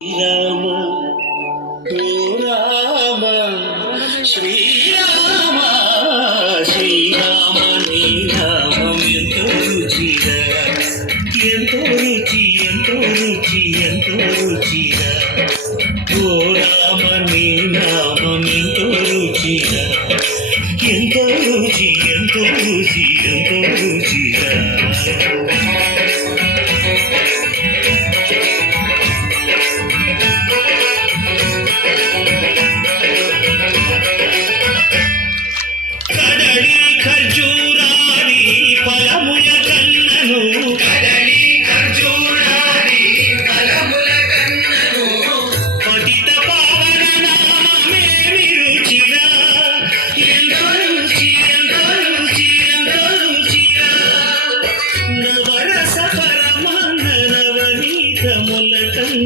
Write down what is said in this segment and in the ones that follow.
రామ ఓ రామ శ్రీరామ శ్రీరామ నీ నామం ఎంతో రుచిరా ఎంతో రుచి ఎంతో రుచి ఎంతో రుచిరా ఓ రామ నీ నామం ఎంతో రుచిరా ఎంతో రుచి ఎంతో రుచి ఎంతో రుచిరా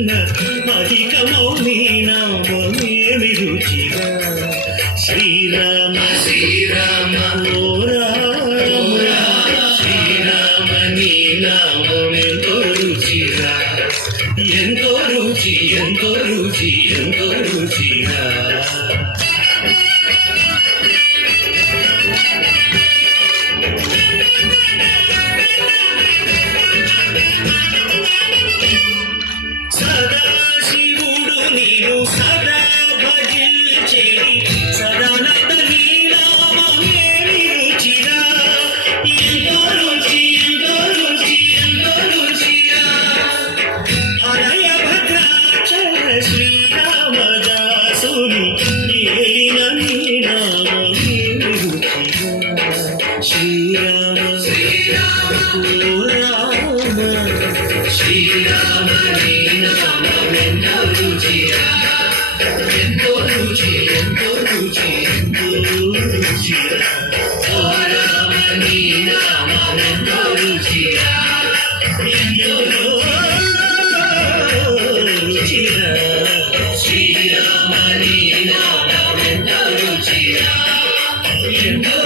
కన్న అధికమౌ నీ నామమేమి రుచిరా శ్రీరామ శ్రీరామ ఓ రామ శ్రీరామ నీ నామం ఎంతో రుచిరా ఎంతో రుచి ఎంతో రుచి ఎంతో రుచిరా సదా శివుడు నీవు సదా భజించేది. సదానంద నీరామేమి రుచిరా? ఎంతో రుచి ఎంతో రుచి ఎంతో రుచిరా? భద్రాచల శ్రీరామదాసుని ఏలిన శ్రీరామ శ్రీరామ తిన్నాను ఎన్నో రుచి ఎంతో రుచి ఎంతో రుచి ఎంతో రుచి ఓరమణి నామం ఎంతో రుచి ఎంతో రుచి శ్రీరామణి నామం ఎంతో రుచి ఎంతో